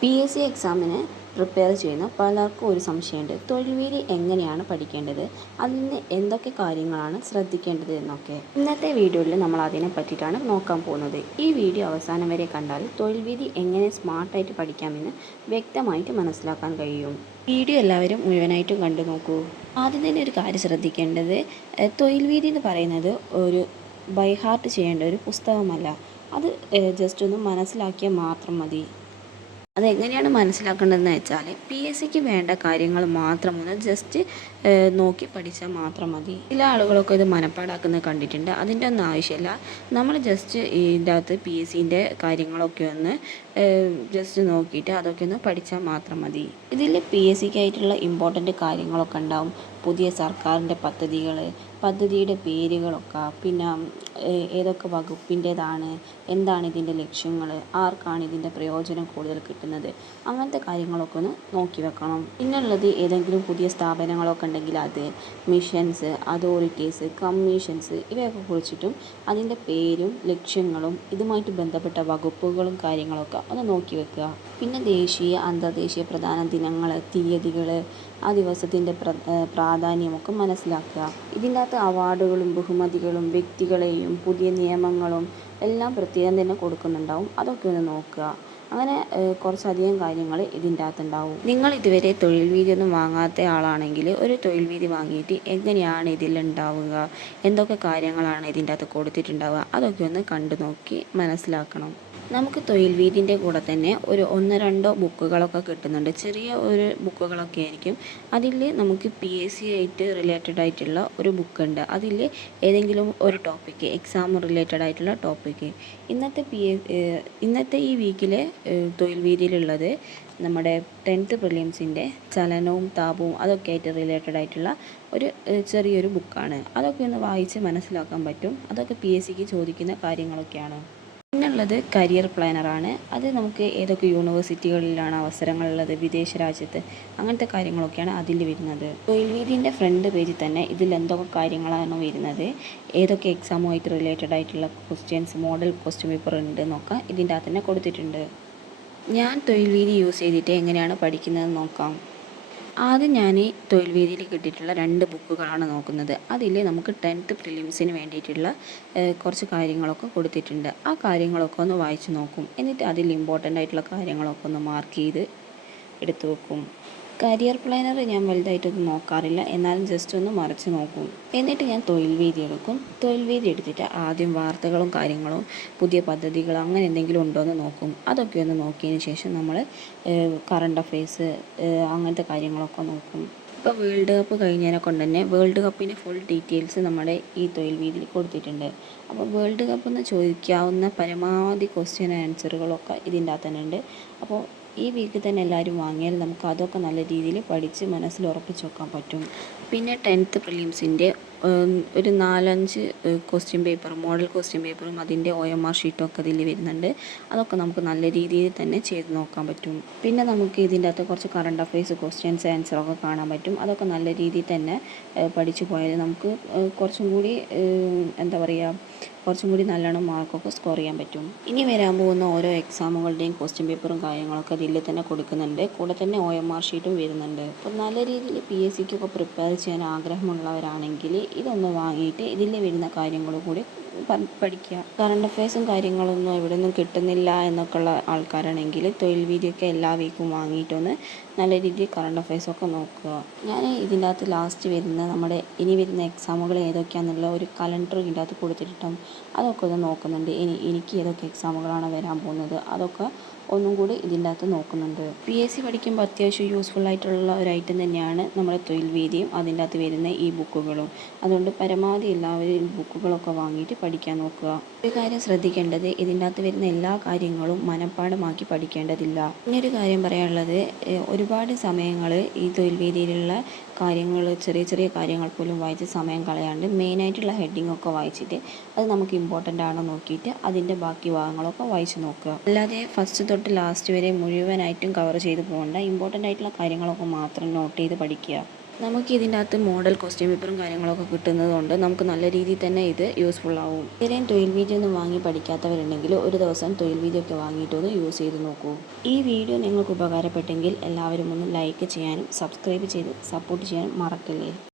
PSC എക്സാമിന് prepare ചെയ്യുന്ന പലർക്കും ഒരു സംശയമുണ്ട്. തൊഴിൽ വീതി എങ്ങനെയാണ് പഠിക്കേണ്ടത്, അതിന് എന്തൊക്കെ കാര്യങ്ങളാണ് ശ്രദ്ധിക്കേണ്ടത് എന്നൊക്കെ. ഇന്നത്തെ വീഡിയോയിൽ നമ്മൾ അതിനെ പറ്റിയിട്ടാണ് നോക്കാൻ പോകുന്നത്. ഈ വീഡിയോ അവസാനം വരെ കണ്ടാൽ തൊഴിൽ വീതി എങ്ങനെ സ്മാർട്ടായിട്ട് പഠിക്കാമെന്ന് വ്യക്തമായിട്ട് മനസ്സിലാക്കാൻ കഴിയും. വീഡിയോ എല്ലാവരും മുഴുവനായിട്ടും കണ്ടു നോക്കൂ. ആദ്യം തന്നെ ഒരു കാര്യം ശ്രദ്ധിക്കേണ്ടത്, തൊഴിൽ വീതി എന്ന് പറയുന്നത് ഒരു ബൈ ഹാർട്ട് ചെയ്യേണ്ട ഒരു പുസ്തകമല്ല. അത് ജസ്റ്റ് ഒന്ന് മനസ്സിലാക്കിയാൽ മാത്രം മതി. അതെങ്ങനെയാണ് മനസ്സിലാക്കേണ്ടതെന്ന് വെച്ചാൽ PSCക്ക് വേണ്ട കാര്യങ്ങൾ മാത്രം ഒന്ന് ജസ്റ്റ് നോക്കി പഠിച്ചാൽ മാത്രം മതി. ചില ആളുകളൊക്കെ ഇത് മനപ്പാടാക്കുന്നത് കണ്ടിട്ടുണ്ട്. അതിൻ്റെ ഒന്നും ആവശ്യമില്ല. നമ്മൾ ജസ്റ്റ് ഇതിൻ്റെ അകത്ത് PSCൻ്റെ കാര്യങ്ങളൊക്കെ ഒന്ന് ജസ്റ്റ് നോക്കിയിട്ട് അതൊക്കെ ഒന്ന് പഠിച്ചാൽ മാത്രം മതി. ഇതിൽ PSCക്കായിട്ടുള്ള ഇമ്പോർട്ടൻ്റ് കാര്യങ്ങളൊക്കെ ഉണ്ടാവും. പുതിയ സർക്കാരിൻ്റെ പദ്ധതിയുടെ പേരുകളൊക്കെ, പിന്നെ ഏതൊക്കെ വകുപ്പിൻ്റേതാണ്, എന്താണ് ഇതിൻ്റെ ലക്ഷ്യങ്ങൾ, ആർക്കാണ് ഇതിൻ്റെ പ്രയോജനം കൂടുതൽ കിട്ടുന്നത്, അങ്ങനത്തെ കാര്യങ്ങളൊക്കെ ഒന്ന് നോക്കി വെക്കണം. പിന്നുള്ളത് ഏതെങ്കിലും പുതിയ സ്ഥാപനങ്ങളൊക്കെ ഉണ്ടെങ്കിൽ അത്, മിഷൻസ്, അതോറിറ്റീസ്, കമ്മീഷൻസ് ഇവയൊക്കെ കുറിച്ചിട്ടും അതിൻ്റെ പേരും ലക്ഷ്യങ്ങളും ഇതുമായിട്ട് ബന്ധപ്പെട്ട വകുപ്പുകളും കാര്യങ്ങളൊക്കെ ഒന്ന് നോക്കി വെക്കുക. പിന്നെ ദേശീയ അന്തർദേശീയ പ്രധാന ദിനങ്ങൾ, തീയതികൾ, ആ ദിവസത്തിൻ്റെ പ്രാധാന്യമൊക്കെ മനസ്സിലാക്കുക. ഇതിൻ്റെ അകത്ത് അവാർഡുകളും ബഹുമതികളും വ്യക്തികളെയും പുതിയ നിയമങ്ങളും എല്ലാം പ്രത്യേകം തന്നെ കൊടുക്കുന്നുണ്ടാവും. അതൊക്കെ ഒന്ന് നോക്കുക. അങ്ങനെ കുറച്ചധികം കാര്യങ്ങൾ ഇതിൻ്റെ അകത്തുണ്ടാവും. നിങ്ങൾ ഇതുവരെ തൊഴിൽ വീതി ഒന്നും വാങ്ങാത്ത ആളാണെങ്കിൽ ഒരു തൊഴിൽ വീതി വാങ്ങിയിട്ട് എങ്ങനെയാണ് ഇതിലുണ്ടാവുക, എന്തൊക്കെ കാര്യങ്ങളാണ് ഇതിൻ്റെ അകത്ത് കൊടുത്തിട്ടുണ്ടാവുക, അതൊക്കെ ഒന്ന് കണ്ടു നോക്കി മനസ്സിലാക്കണം. നമുക്ക് തൊഴിൽ വീതിൻ്റെ കൂടെ തന്നെ ഒരു 1-2 ബുക്കുകളൊക്കെ കിട്ടുന്നുണ്ട്. ചെറിയ ഒരു ബുക്കുകളൊക്കെ ആയിരിക്കും. അതിൽ നമുക്ക് PSC ആയിട്ട് റിലേറ്റഡ് ആയിട്ടുള്ള ഒരു ബുക്കുണ്ട്. അതിൽ ഏതെങ്കിലും ഒരു ടോപ്പിക്ക്, എക്സാം റിലേറ്റഡ് ആയിട്ടുള്ള ടോപ്പിക്ക്, ഇന്നത്തെ ഈ വീക്കിലെ തൊഴിൽ വീതിയിലുള്ളത് നമ്മുടെ 10th പ്രിലിംസിൻ്റെ ചലനവും താപവും അതൊക്കെ ആയിട്ട് റിലേറ്റഡ് ആയിട്ടുള്ള ഒരു ചെറിയൊരു ബുക്കാണ്. അതൊക്കെ ഒന്ന് വായിച്ച് മനസ്സിലാക്കാൻ പറ്റും. അതൊക്കെ PSCക്ക് ചോദിക്കുന്ന കാര്യങ്ങളൊക്കെയാണ്. പിന്നുള്ളത് കരിയർ പ്ലാനറാണ്. അത് നമുക്ക് ഏതൊക്കെ യൂണിവേഴ്സിറ്റികളിലാണ് അവസരങ്ങളുള്ളത്, വിദേശ രാജ്യത്ത്, അങ്ങനത്തെ കാര്യങ്ങളൊക്കെയാണ് അതിൽ വരുന്നത്. തൊഴിൽ വീതിൻ്റെ ഫ്രണ്ട് പേജിൽ തന്നെ ഇതിൽ എന്തൊക്കെ കാര്യങ്ങളാണ് വരുന്നത്, ഏതൊക്കെ എക്സാമുമായിട്ട് റിലേറ്റഡ് ആയിട്ടുള്ള ക്വസ്റ്റ്യൻസ്, മോഡൽ ക്വസ്റ്റ്യൻ പേപ്പർ ഉണ്ട് എന്നൊക്കെ ഇതിൻ്റെ അകത്ത് തന്നെ കൊടുത്തിട്ടുണ്ട്. ഞാൻ തൊഴിൽ വീതി യൂസ് ചെയ്തിട്ട് എങ്ങനെയാണ് പഠിക്കുന്നതെന്ന് നോക്കാം. ആദ്യം ഞാൻ തൊഴിൽ വീതിയിൽ കിട്ടിയിട്ടുള്ള 2 ബുക്കുകളാണ് നോക്കുന്നത്. അതിൽ നമുക്ക് 10th പ്രിലിംസിന് വേണ്ടിയിട്ടുള്ള കുറച്ച് കാര്യങ്ങളൊക്കെ കൊടുത്തിട്ടുണ്ട്. ആ കാര്യങ്ങളൊക്കെ ഒന്ന് വായിച്ച് നോക്കും. എന്നിട്ട് അതിൽ ഇമ്പോർട്ടൻ്റ് ആയിട്ടുള്ള കാര്യങ്ങളൊക്കെ ഒന്ന് മാർക്ക് ചെയ്ത് എടുത്തു വെക്കും. കരിയർ പ്ലാനർ ഞാൻ വലുതായിട്ടൊന്നും നോക്കാറില്ല, എന്നാലും ജസ്റ്റ് ഒന്ന് മറിച്ച് നോക്കും. എന്നിട്ട് ഞാൻ തൊഴിൽ വീതി എടുക്കും. തൊഴിൽ വീതി എടുത്തിട്ട് ആദ്യം വാർത്തകളും കാര്യങ്ങളും, പുതിയ പദ്ധതികൾ അങ്ങനെ എന്തെങ്കിലും ഉണ്ടോ എന്ന് നോക്കും. അതൊക്കെ ഒന്ന് നോക്കിയതിന് ശേഷം നമ്മൾ കറണ്ട് അഫെയർസ് അങ്ങനത്തെ കാര്യങ്ങളൊക്കെ നോക്കും. ഇപ്പോൾ വേൾഡ് കപ്പ് കഴിഞ്ഞതിനെ കൊണ്ട് തന്നെ വേൾഡ് കപ്പിൻ്റെ ഫുൾ ഡീറ്റെയിൽസ് നമ്മുടെ ഈ തൊഴിൽ വീതിയിൽ കൊടുത്തിട്ടുണ്ട്. അപ്പോൾ വേൾഡ് കപ്പ് എന്ന് ചോദിക്കാവുന്ന പരമാവധി ക്വസ്റ്റ്യൻ ആൻസറുകളൊക്കെ ഇതിൻ്റെ അകത്ത് തന്നെ ഉണ്ട്. അപ്പോൾ ഈ വീക്കിൽ തന്നെ എല്ലാവരും വാങ്ങിയാൽ നമുക്ക് അതൊക്കെ നല്ല രീതിയിൽ പഠിച്ച് മനസ്സിൽ ഉറപ്പിച്ച് വെക്കാൻ പറ്റും. പിന്നെ 10th പ്രിലിംസിൻ്റെ ഒരു 4-5 ക്വസ്റ്റ്യൻ പേപ്പർ, മോഡൽ ക്വസ്റ്റ്യൻ പേപ്പറും അതിൻ്റെ OMR ഷീറ്റും ഒക്കെ ഇതിൽ വരുന്നുണ്ട്. അതൊക്കെ നമുക്ക് നല്ല രീതിയിൽ തന്നെ ചെയ്ത് നോക്കാൻ പറ്റും. പിന്നെ നമുക്ക് ഇതിൻ്റെ അകത്ത് കുറച്ച് കറണ്ട് അഫെയർസ് ക്വസ്റ്റ്യൻസ് ആൻസറൊക്കെ കാണാൻ പറ്റും. അതൊക്കെ നല്ല രീതിയിൽ തന്നെ പഠിച്ചു പോയാൽ നമുക്ക് കുറച്ചും കൂടി കുറച്ചും കൂടി നല്ലോണം മാർക്കൊക്കെ സ്കോർ ചെയ്യാൻ പറ്റും. ഇനി വരാൻ പോകുന്ന ഓരോ എക്സാമുകളുടെയും ക്വസ്റ്റ്യൻ പേപ്പറും കാര്യങ്ങളൊക്കെ ഇതിൽ തന്നെ കൊടുക്കുന്നുണ്ട്. കൂടെ തന്നെ OMR ഷീറ്റും വരുന്നുണ്ട്. അപ്പോൾ നല്ല രീതിയിൽ PSCക്കൊക്കെ പ്രിപ്പയർ ചെയ്യാൻ ആഗ്രഹമുള്ളവരാണെങ്കിൽ ഇതൊന്ന് വാങ്ങിയിട്ട് ഇതിൽ വരുന്ന കാര്യങ്ങളും കൂടി പഠിക്കുക. കറണ്ട് അഫെയർസും കാര്യങ്ങളൊന്നും ഇവിടെ നിന്നും കിട്ടുന്നില്ല എന്നൊക്കെയുള്ള ആൾക്കാരാണെങ്കിൽ തൊഴിൽ വീതിയൊക്കെ എല്ലാ വീക്കും വാങ്ങിയിട്ടൊന്ന് നല്ല രീതിയിൽ കറണ്ട് അഫെയർസൊക്കെ നോക്കുക. ഞാൻ ഇതിൻ്റെ അകത്ത് ലാസ്റ്റ് വരുന്ന ഇനി വരുന്ന എക്സാമുകൾ ഏതൊക്കെയാണെന്നുള്ള ഒരു കലണ്ടർ ഇതിൻ്റെ അകത്ത് കൊടുത്തിട്ടുണ്ടാകും. അതൊക്കെ ഒന്ന് നോക്കുന്നുണ്ട്. എനിക്ക് ഏതൊക്കെ എക്സാമുകളാണ് വരാൻ പോകുന്നത് അതൊക്കെ ഒന്നും കൂടി ഇതിൻ്റെ അകത്ത് നോക്കുന്നുണ്ട്. PSC പഠിക്കുമ്പോൾ അത്യാവശ്യം യൂസ്ഫുൾ ആയിട്ടുള്ള ഒരു ഐറ്റം തന്നെയാണ് നമ്മുടെ തൊഴിൽ വീതിയും അതിൻ്റെ അകത്ത് വരുന്ന ഈ ബുക്കുകളും. അതുകൊണ്ട് പരമാവധി എല്ലാവരും ബുക്കുകളൊക്കെ വാങ്ങിയിട്ട് പഠിക്കാൻ നോക്കുക. ഒരു കാര്യം ശ്രദ്ധിക്കേണ്ടത്, ഇതിൻ്റെ അകത്ത് വരുന്ന എല്ലാ കാര്യങ്ങളും മനഃപ്പാഠമാക്കി പഠിക്കേണ്ടതില്ല. പിന്നൊരു കാര്യം പറയാനുള്ളത്, ഒരുപാട് സമയങ്ങൾ ഈ തൊഴിൽ വീതിയിലുള്ള കാര്യങ്ങൾ, ചെറിയ ചെറിയ കാര്യങ്ങൾ പോലും വായിച്ച് സമയം കളയാണ്ട് മെയിനായിട്ടുള്ള ഹെഡിങ് ഒക്കെ വായിച്ചിട്ട് അത് നമുക്ക് ഇമ്പോർട്ടൻ്റ് ആണോ നോക്കിയിട്ട് അതിൻ്റെ ബാക്കി ഭാഗങ്ങളൊക്കെ വായിച്ച് നോക്കുക. അല്ലാതെ ഫസ്റ്റ് തൊട്ട് ലാസ്റ്റ് വരെ മുഴുവനായിട്ടും കവർ ചെയ്ത് പോകേണ്ട. ഇമ്പോർട്ടൻ്റ് ആയിട്ടുള്ള കാര്യങ്ങളൊക്കെ മാത്രം നോട്ട് ചെയ്ത് പഠിക്കുക. നമുക്ക് ഇതിൻ്റെ അകത്ത് മോഡൽ ക്വസ്റ്റ്യൻ പേപ്പറും കാര്യങ്ങളൊക്കെ കിട്ടുന്നത് കൊണ്ട് നമുക്ക് നല്ല രീതിയിൽ തന്നെ ഇത് യൂസ്ഫുൾ ആവും. ഇത്രയും തൊഴിൽ വീതി ഒന്നും വാങ്ങി പഠിക്കാത്തവരുണ്ടെങ്കിൽ ഒരു ദിവസം തൊഴിൽ വീതിയൊക്കെ വാങ്ങിയിട്ടൊന്ന് യൂസ് ചെയ്ത് നോക്കൂ. ഈ വീഡിയോ നിങ്ങൾക്ക് ഉപകാരപ്പെട്ടെങ്കിൽ എല്ലാവരും ഒന്ന് ലൈക്ക് ചെയ്യാനും സബ്സ്ക്രൈബ് ചെയ്ത് സപ്പോർട്ട് ചെയ്യാനും മറക്കല്ലേ.